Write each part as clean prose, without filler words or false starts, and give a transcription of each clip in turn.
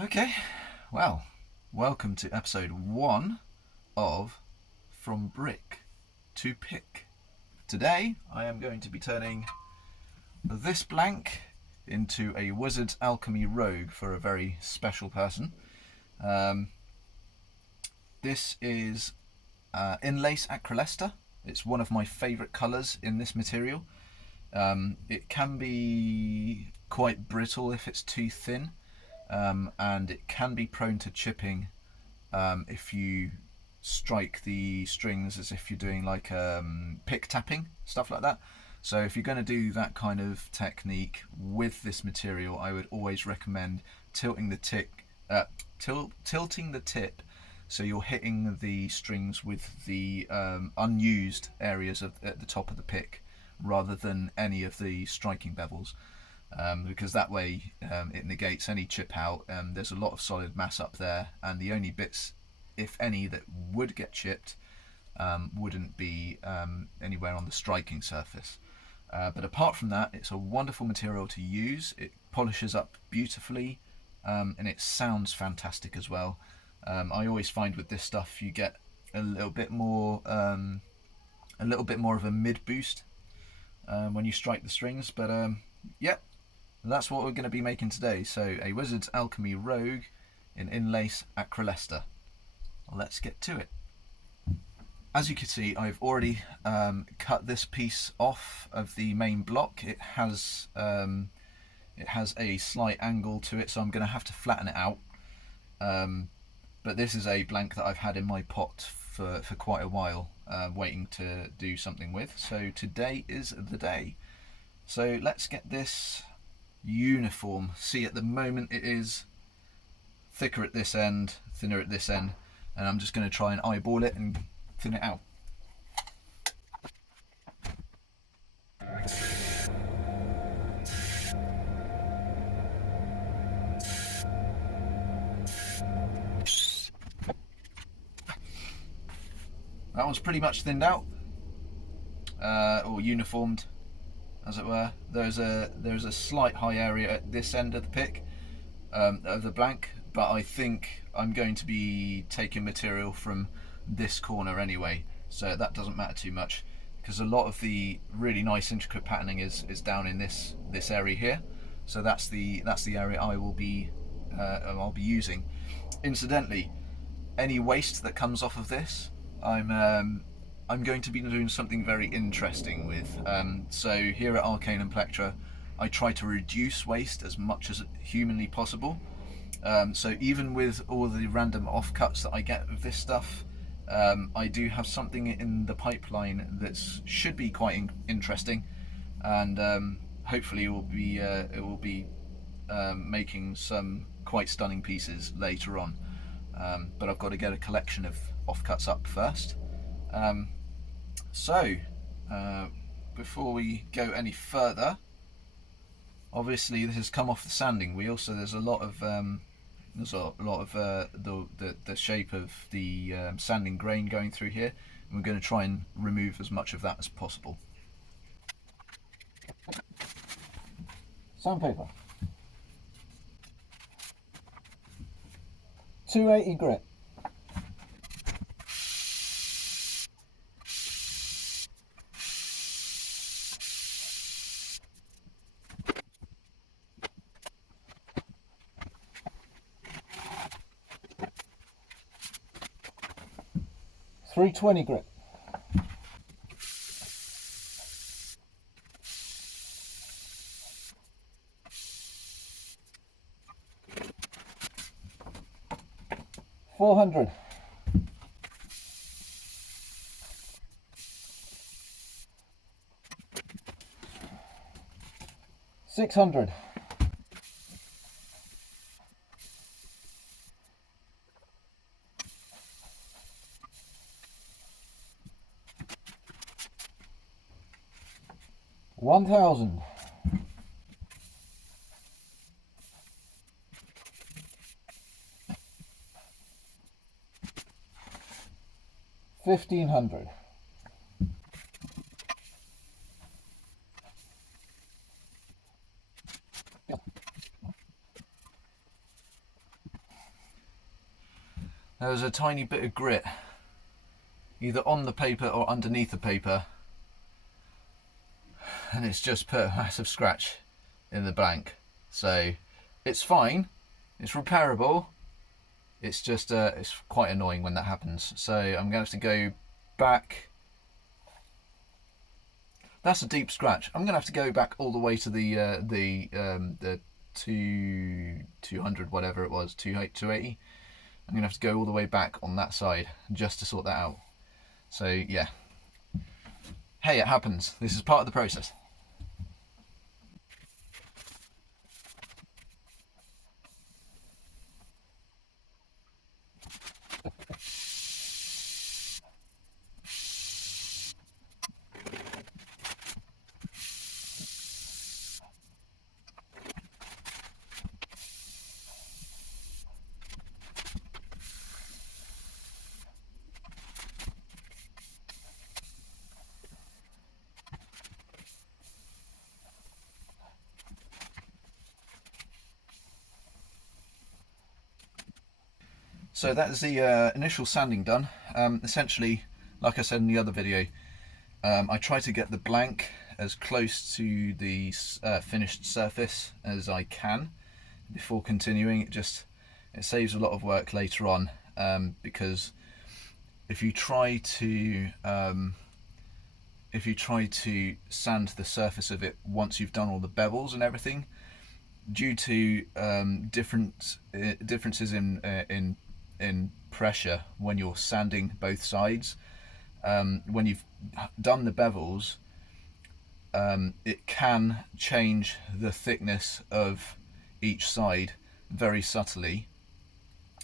Okay, well, welcome to episode 1 of From Brick to Pick. Today I am going to be turning this blank into a Wizard's Alchemy Rogue for a very special person. This is Inlace Acrylester. It's one of my favourite colours in this material. It can be quite brittle if it's too thin. And it can be prone to chipping if you strike the strings as if you're doing like pick tapping, stuff like that. So if you're going to do that kind of technique with this material, I would always recommend tilting the tip so you're hitting the strings with the unused areas at the top of the pick rather than any of the striking bevels. Because that way it negates any chip out. There's a lot of solid mass up there, and the only bits, if any, that would get chipped wouldn't be anywhere on the striking surface. But apart from that, it's a wonderful material to use. It polishes up beautifully, and it sounds fantastic as well. I always find with this stuff you get a little bit more of a mid boost when you strike the strings. But yeah, that's what we're going to be making today. So a Wizard's Alchemy Rogue in Inlace Acrylester. Let's get to it. As you can see, I've already cut this piece off of the main block. It has a slight angle to it, so I'm going to have to flatten it out. But this is a blank that I've had in my pot for quite a while, waiting to do something with. So today is the day. So let's get this uniform. See, at the moment it is thicker at this end, thinner at this end, and I'm just going to try and eyeball it and thin it out. That one's pretty much thinned out, or uniformed, as it were. There's a slight high area at this end of the pick, of the blank, but I think I'm going to be taking material from this corner anyway, so that doesn't matter too much, because a lot of the really nice intricate patterning is down in this area here. So that's the area I'll be using. Incidentally, any waste that comes off of this, I'm going to be doing something very interesting with. So here at Arcanum Plectra, I try to reduce waste as much as humanly possible. So even with all the random offcuts that I get of this stuff, I do have something in the pipeline that should be quite interesting, and hopefully it will be making some quite stunning pieces later on. But I've got to get a collection of offcuts up first. So before we go any further, obviously this has come off the sanding wheel, so there's a lot of the shape of the sanding grain going through here, and we're going to try and remove as much of that as possible. Sandpaper, 280 grit. .320 grit. .400. .600. .1000. .1500. there was a tiny bit of grit either on the paper or underneath the paper, and it's just put a massive scratch in the blank. So it's fine, it's repairable, it's just it's quite annoying when that happens. So I'm going to have to go back. That's a deep scratch. I'm going to have to go back all the way to the 200 whatever it was, 280. I'm going to have to go all the way back on that side just to sort that out. So yeah, hey, it happens. This is part of the process. So that's the initial sanding done. Essentially, like I said in the other video, I try to get the blank as close to the finished surface as I can before continuing. It saves a lot of work later on, because if you try to sand the surface of it once you've done all the bevels and everything, due to differences in pressure when you're sanding both sides, when you've done the bevels, it can change the thickness of each side very subtly,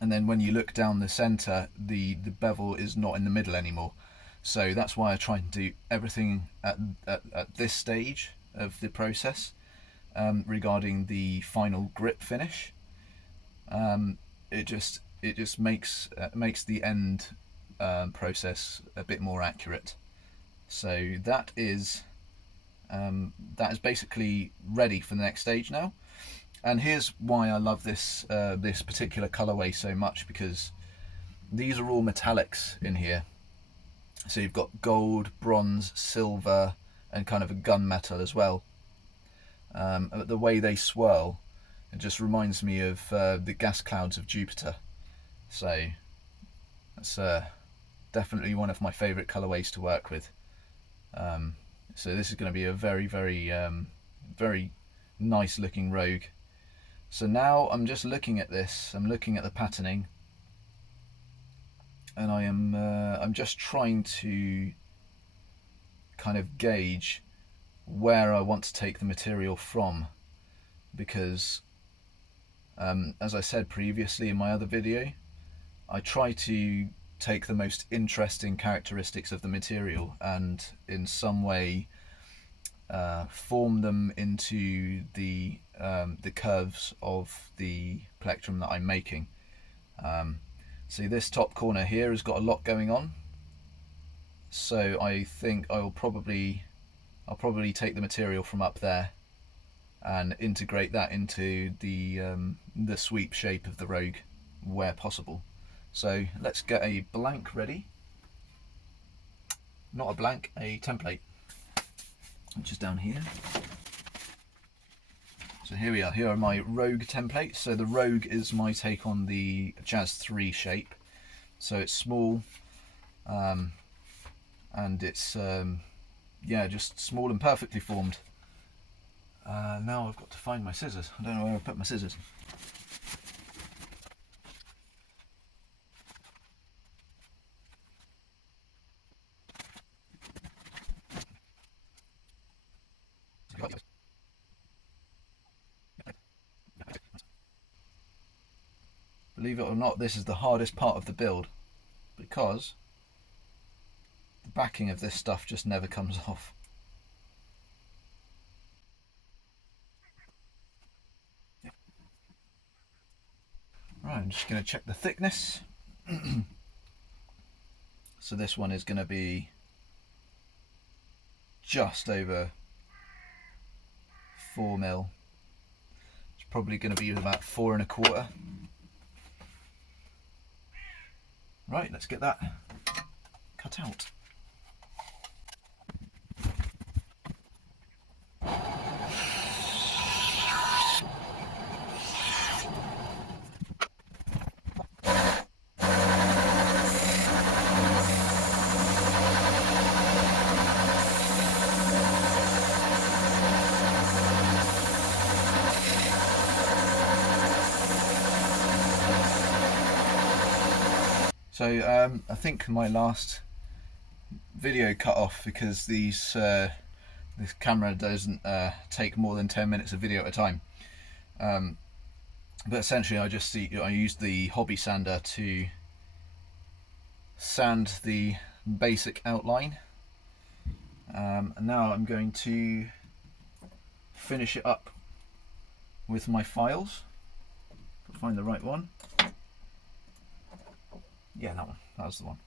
and then when you look down the center, the bevel is not in the middle anymore. So that's why I try and do everything at this stage of the process, regarding the final grip finish. It just makes the end process a bit more accurate. So that is basically ready for the next stage now. And here's why I love this particular colorway so much, because these are all metallics in here. So you've got gold, bronze, silver, and kind of a gunmetal as well. The way they swirl, it just reminds me of the gas clouds of Jupiter. So that's definitely one of my favourite colourways to work with. So this is going to be a very, very, very nice looking rogue. So now I'm just looking at this. I'm looking at the patterning, and I'm just trying to kind of gauge where I want to take the material from, because as I said previously in my other video, I try to take the most interesting characteristics of the material and in some way form them into the curves of the plectrum that I'm making. See, this top corner here has got a lot going on, so I think I'll probably take the material from up there and integrate that into the sweep shape of the rogue where possible. So let's get a blank ready. Not a blank, a template, which is down here. So here we are. Here are my rogue templates. So the rogue is my take on the Jazz 3 shape. So it's small, and it's yeah, just small and perfectly formed. Now I've got to find my scissors. I don't know where I put my scissors. Believe it or not, this is the hardest part of the build, because the backing of this stuff just never comes off. Right, I'm just going to check the thickness. So this one is going to be just over 4 mil. It's probably going to be about 4 1/4. Right, let's get that cut out. So I think my last video cut off because this camera doesn't take more than 10 minutes of video at a time. But essentially I used the hobby sander to sand the basic outline. And now I'm going to finish it up with my files. Find the right one. Yeah, that one. That was the one.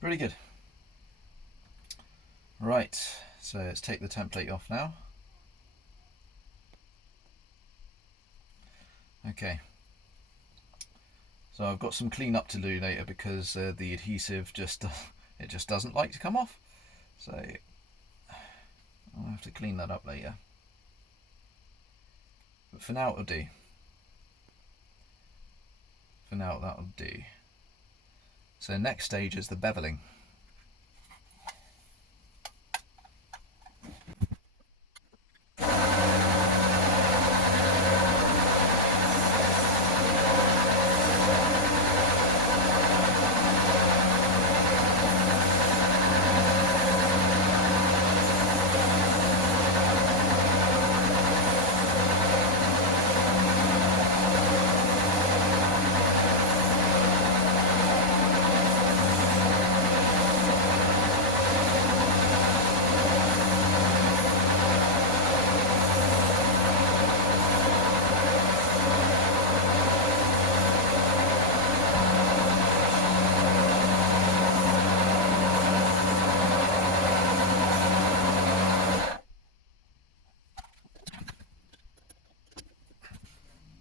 Pretty good. Right, so let's take the template off now. Okay. So I've got some cleanup to do later because the adhesive just doesn't like to come off. So I'll have to clean that up later. But for now it'll do. For now that'll do. So next stage is the beveling.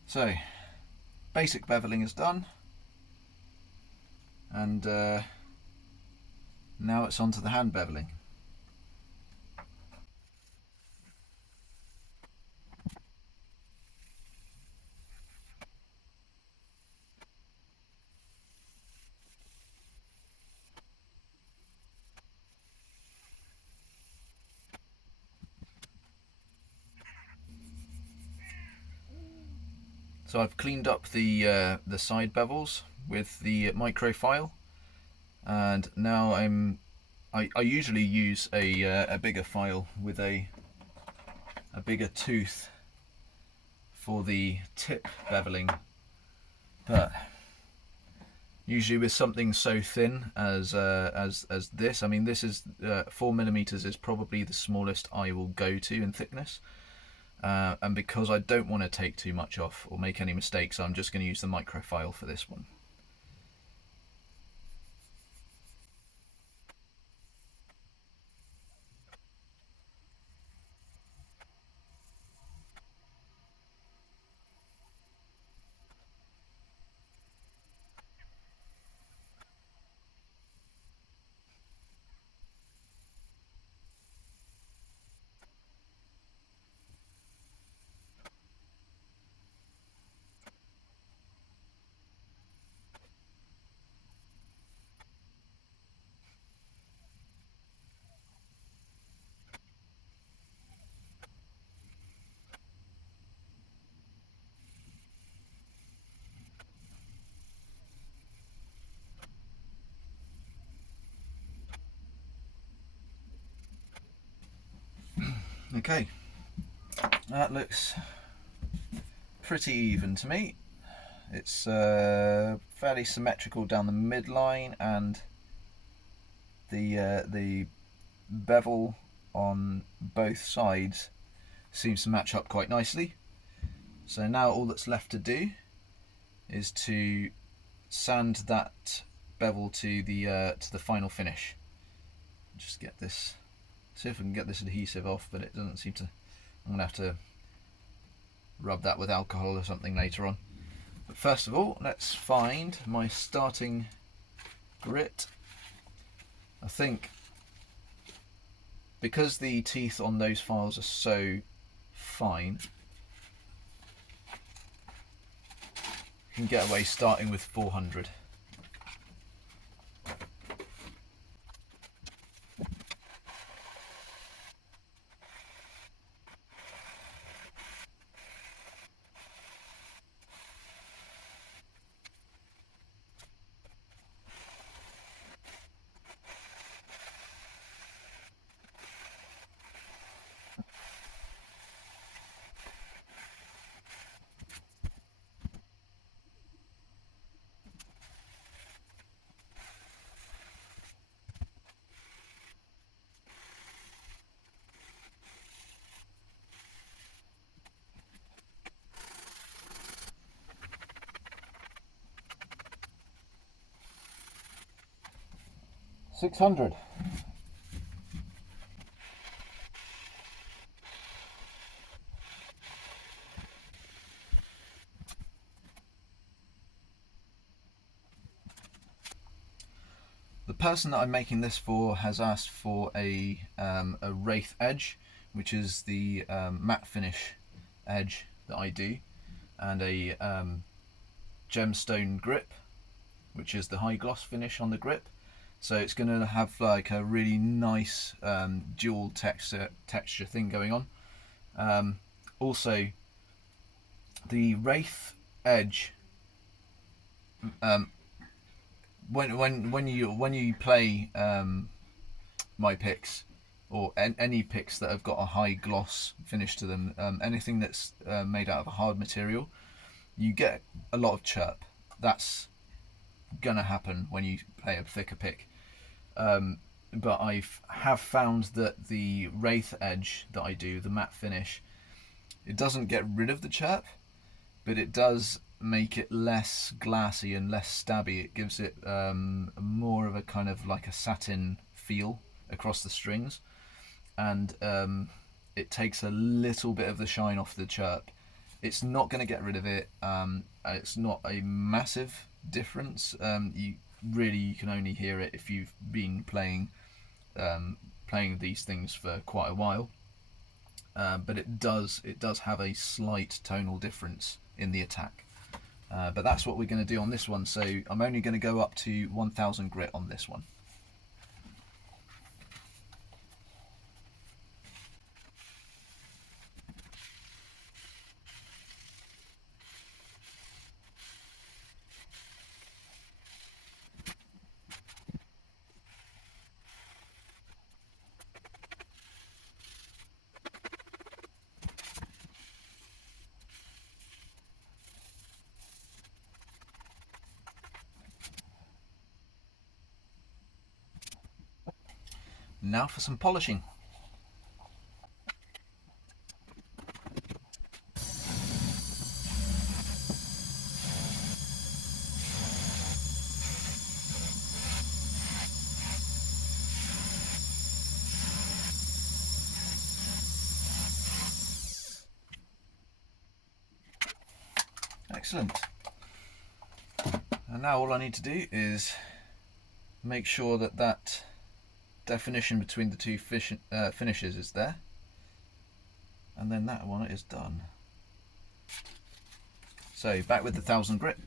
So, basic beveling is done, and now it's on to the hand beveling. So I've cleaned up the side bevels with the micro file, and now I usually use a bigger file with a bigger tooth for the tip beveling, but usually with something so thin as this, I mean this is 4mm is probably the smallest I will go to in thickness. And because I don't want to take too much off or make any mistakes, I'm just going to use the micro file for this one. Okay, that looks pretty even to me. It's fairly symmetrical down the midline, and the bevel on both sides seems to match up quite nicely. So now all that's left to do is to sand that bevel to the final finish. Just get this, see if we can get this adhesive off, but it doesn't seem to. I'm gonna have to rub that with alcohol or something later on. But first of all, let's find my starting grit. I think because the teeth on those files are so fine, you can get away starting with 400. $600. The person that I'm making this for has asked for a Wraith Edge, which is the matte finish edge that I do, and a Gemstone Grip, which is the high gloss finish on the grip. So it's going to have like a really nice dual texture thing going on. Also, the Wraith Edge, when you play my picks, or any picks that have got a high gloss finish to them, anything that's made out of a hard material, you get a lot of chirp. Gonna happen when you play a thicker pick. But have found that the Wraith Edge that I do, the matte finish, it doesn't get rid of the chirp, but it does make it less glassy and less stabby. It gives it more of a kind of like a satin feel across the strings, and it takes a little bit of the shine off the chirp. It's not going to get rid of it. It's not a massive difference. You can only hear it if you've been playing these things for quite a while. But it does have a slight tonal difference in the attack. But that's what we're going to do on this one. So I'm only going to go up to 1000 grit on this one. Now for some polishing. Excellent. And now all I need to do is make sure that definition between the two finishes is there, and then that one is done. So back with the 1000 grit.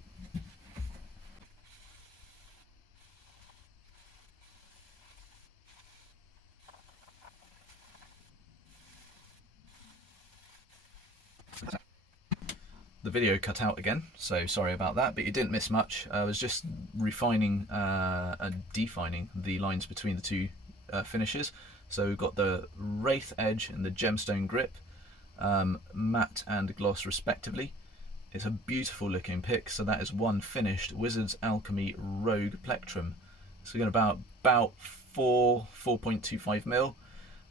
The video cut out again, so sorry about that, but you didn't miss much. I was just refining and defining the lines between the two finishes. So we've got the Wraith Edge and the Gemstone Grip, matte and gloss respectively. It's a beautiful looking pick. So that is one finished Wizard's Alchemy Rogue Plectrum. So we're going about 4.25 mil.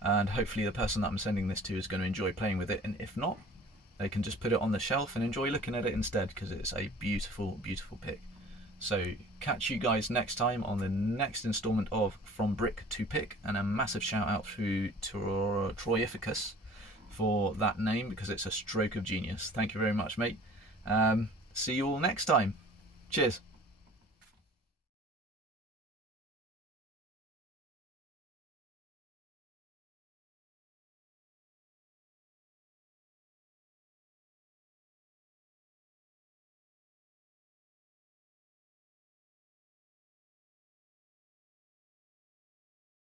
and hopefully the person that I'm sending this to is going to enjoy playing with it, and if not, they can just put it on the shelf and enjoy looking at it instead, because it's a beautiful, beautiful pick. So catch you guys next time on the next installment of From Brick to Pick, and a massive shout out to Troificus for that name, because it's a stroke of genius. Thank you very much, mate. See you all next time. Cheers.